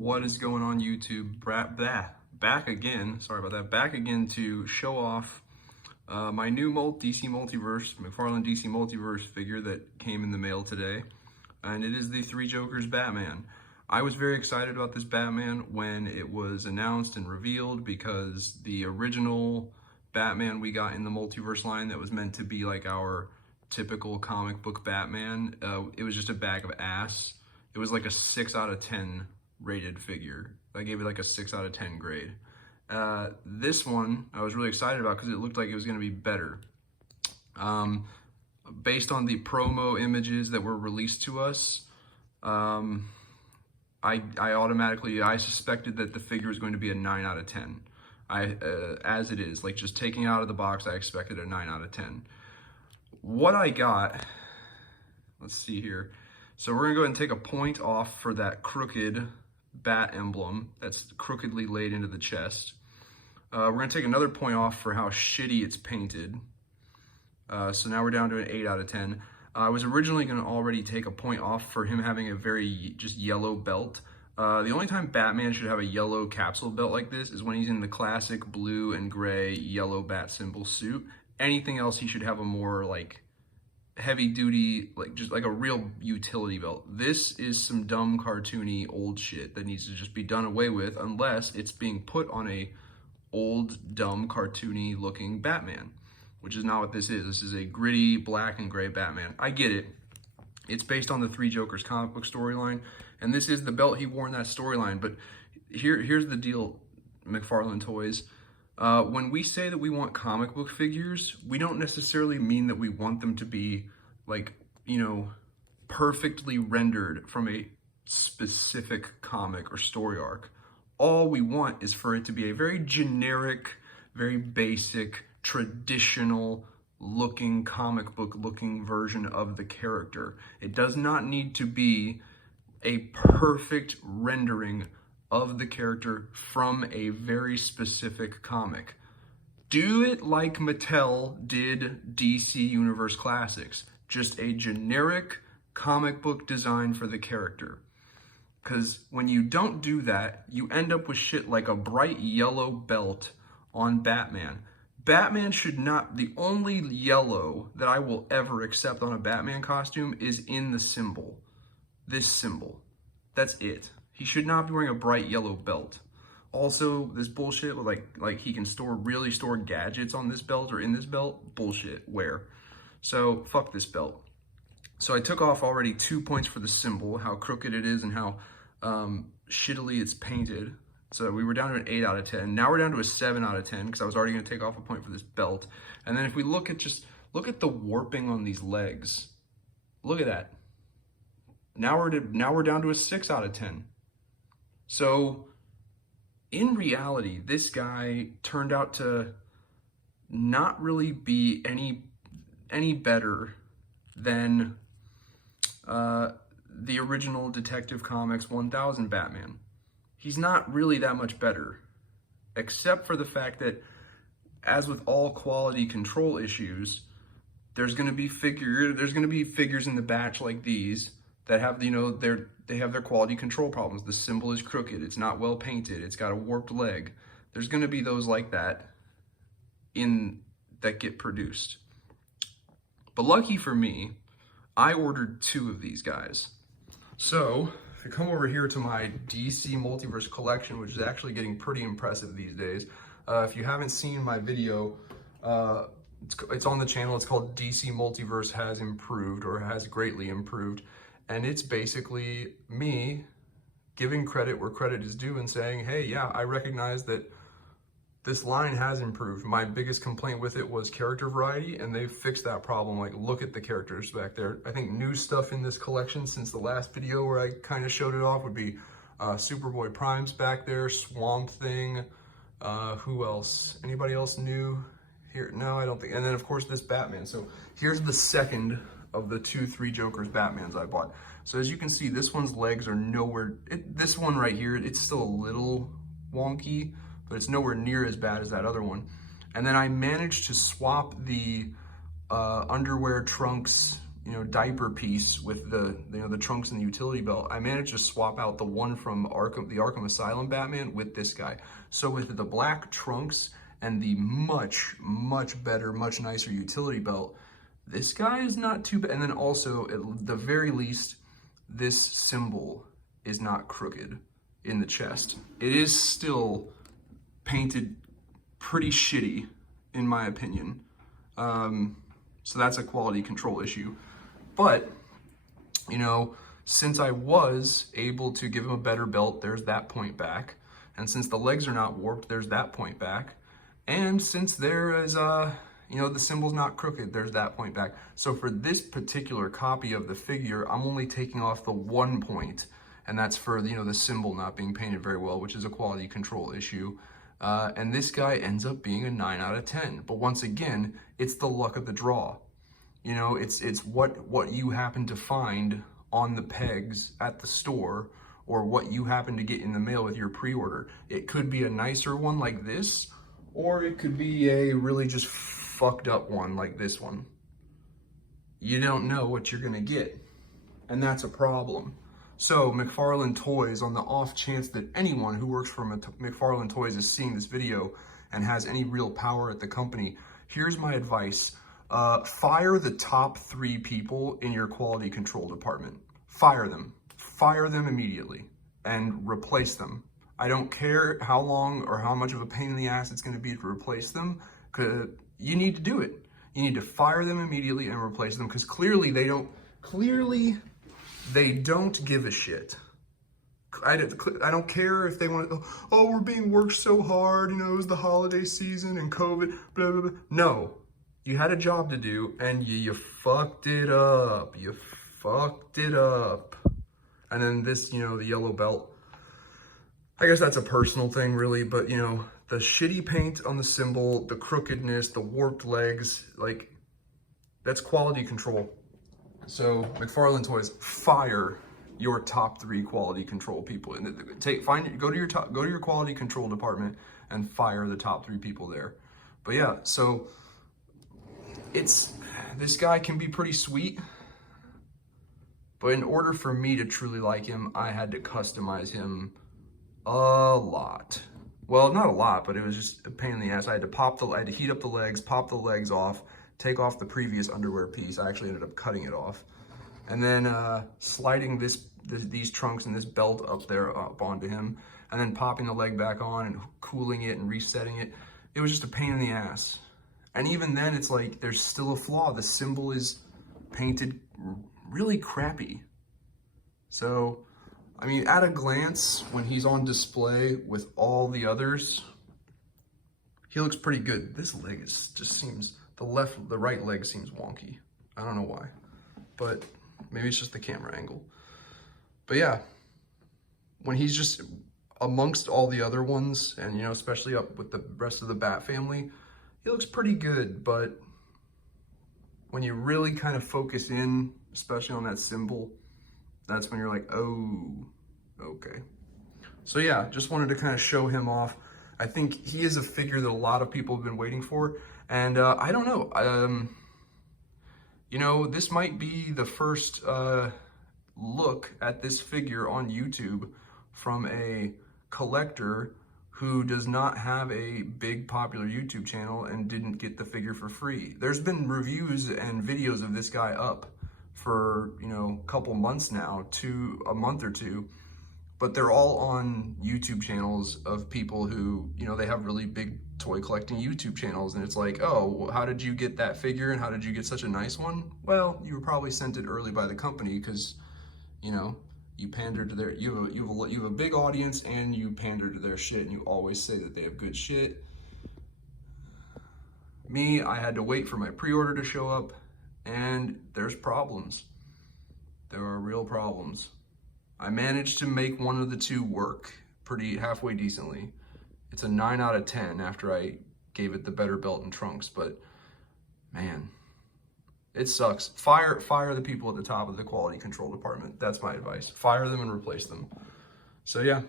What is going on YouTube? Back again, sorry about that, back again to show off my new DC Multiverse, McFarlane DC Multiverse figure that came in the mail today. And it is the Three Jokers Batman. I was very excited about this Batman when it was announced and revealed because the original Batman we got in the Multiverse line that was meant to be like our typical comic book Batman, it was just a bag of ass. It was like a 6 out of 10 rated figure. I gave it like a 6 out of 10 grade. This one I was really excited about because it looked like it was going to be better. Based on the promo images that were released to us, I suspected that the figure was going to be a 9 out of 10. As it is, like just taking it out of the box, I expected a 9 out of 10. What I got, let's see here. So we're gonna go ahead and take a point off for that crooked bat emblem that's crookedly laid into the chest. We're gonna take another point off for how shitty it's painted. So now we're down to an 8 out of 10. I was originally gonna already take a point off for him having a very just yellow belt. The only time Batman should have a yellow capsule belt like this is when he's in the classic blue and gray yellow bat symbol suit. Anything else, he should have a more like heavy duty, like just like a real utility belt. This is some dumb cartoony old shit that needs to just be done away with unless it's being put on a old dumb cartoony looking Batman, which is not what this is. This is a gritty black and gray Batman. I get it. It's based on the Three Jokers comic book storyline, and this is the belt he wore in that storyline. But here's the deal, McFarlane Toys. When we say that we want comic book figures, we don't necessarily mean that we want them to be like, you know, perfectly rendered from a specific comic or story arc. All we want is for it to be a very generic, very basic, traditional looking comic book looking version of the character. It does not need to be a perfect rendering of the character from a very specific comic. Do it like Mattel did DC Universe Classics. Just a generic comic book design for the character. Because when you don't do that, you end up with shit like a bright yellow belt on Batman. Batman should not, the only yellow that I will ever accept on a Batman costume is in the symbol. This symbol. That's it. He should not be wearing a bright yellow belt. Also, this bullshit with like he can really store gadgets on this belt or in this belt, bullshit. Where? So fuck this belt. So I took off already 2 points for the symbol, how crooked it is and how shittily it's painted. So we were down to an 8 out of 10. Now we're down to a 7 out of 10 because I was already going to take off a point for this belt. And then if we look at the warping on these legs. Look at that. Now we're down to a 6 out of 10. So, in reality, this guy turned out to not really be any better than the original Detective Comics 1000 Batman. He's not really that much better, except for the fact that, as with all quality control issues, there's going to be figures in the batch like these that have, you know, they have their quality control problems. The symbol is crooked. It's not well painted. It's got a warped leg. There's going to be those like that that get produced. But lucky for me, I ordered 2 of these guys. So if you come over here to my DC Multiverse collection, which is actually getting pretty impressive these days. If you haven't seen my video, it's on the channel. It's called DC Multiverse Has Improved, or has greatly improved. And it's basically me giving credit where credit is due and saying, hey, yeah, I recognize that this line has improved. My biggest complaint with it was character variety, and they've fixed that problem. Like, look at the characters back there. I think new stuff in this collection since the last video where I kind of showed it off would be Superboy Prime's back there, Swamp Thing. Who else? Anybody else new here? No, I don't think. And then, of course, this Batman. So here's the second of the 2 Three Jokers Batmans I bought. So as you can see, this one's legs are nowhere, this one right here, it's still a little wonky, but it's nowhere near as bad as that other one. And then I managed to swap the underwear trunks diaper piece with the the trunks and the utility belt, I managed to swap out the one from the Arkham Asylum Batman with this guy. So with the black trunks and the much better, much nicer utility belt, this guy is not too bad. And then also, at the very least, this symbol is not crooked in the chest. It is still painted pretty shitty, in my opinion. So that's a quality control issue. But, since I was able to give him a better belt, there's that point back. And since the legs are not warped, there's that point back. And since there is, the symbol's not crooked, there's that point back. So for this particular copy of the figure, I'm only taking off the 1 point, and that's for, the symbol not being painted very well, which is a quality control issue. And this guy ends up being a 9 out of 10. But once again, it's the luck of the draw. It's what you happen to find on the pegs at the store, or what you happen to get in the mail with your pre-order. It could be a nicer one like this, or it could be a really just fucked up one like this one. You don't know what you're gonna get, and that's a problem. So McFarlane Toys, on the off chance that anyone who works for McFarlane Toys is seeing this video and has any real power at the company, here's my advice. Fire the top 3 people in your quality control department. Fire them. Fire them immediately and replace them. I don't care how long or how much of a pain in the ass it's going to be to replace them, because you need to do it. You need to fire them immediately and replace them, because clearly they don't give a shit. I don't care if they want to go, oh, we're being worked so hard, it was the holiday season and COVID, blah, blah, blah. No, you had a job to do, and you fucked it up. You fucked it up. And then this, the yellow belt, I guess that's a personal thing, really, but, the shitty paint on the symbol, the crookedness, the warped legs, that's quality control. So McFarlane Toys, fire your top 3 quality control people, and go to your quality control department and fire the top 3 people there. But yeah, so this guy can be pretty sweet, but in order for me to truly like him, I had to customize him a lot. Well, not a lot, but it was just a pain in the ass. I had to heat up the legs, pop the legs off, take off the previous underwear piece. I actually ended up cutting it off. And then sliding these trunks and this belt up onto him, and then popping the leg back on and cooling it and resetting it. It was just a pain in the ass. And even then, it's like, there's still a flaw. The symbol is painted really crappy. So, I mean, at a glance, when he's on display with all the others, he looks pretty good. This leg seems, the right leg seems wonky. I don't know why, but maybe it's just the camera angle. But yeah, when he's just amongst all the other ones, and especially up with the rest of the Bat family, he looks pretty good. But when you really kind of focus in, especially on that symbol, that's when you're like, oh, okay. So yeah, just wanted to kind of show him off. I think he is a figure that a lot of people have been waiting for, and I don't know. This might be the first look at this figure on YouTube from a collector who does not have a big popular YouTube channel and didn't get the figure for free. There's been reviews and videos of this guy up for, a couple months now, a month or two, but they're all on YouTube channels of people who, they have really big toy collecting YouTube channels, and it's like, oh, how did you get that figure and how did you get such a nice one? Well, you were probably sent it early by the company because, you pander to their, you have a big audience and you pander to their shit, and you always say that they have good shit. Me, I had to wait for my pre-order to show up, and there's problems. There are real problems. I managed to make one of the two work pretty halfway decently. It's a 9 out of 10 after I gave it the better belt and trunks, but man, it sucks. Fire the people at the top of the quality control department. That's my advice. Fire them and replace them. So yeah,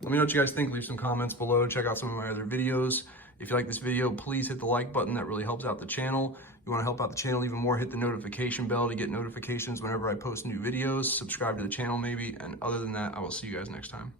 let me know what you guys think. Leave some comments below. Check out some of my other videos. If you like this video, please hit the like button. That really helps out the channel. you want to help out the channel even more, hit the notification bell to get notifications whenever I post new videos. Subscribe to the channel maybe. And other than that, I will see you guys next time.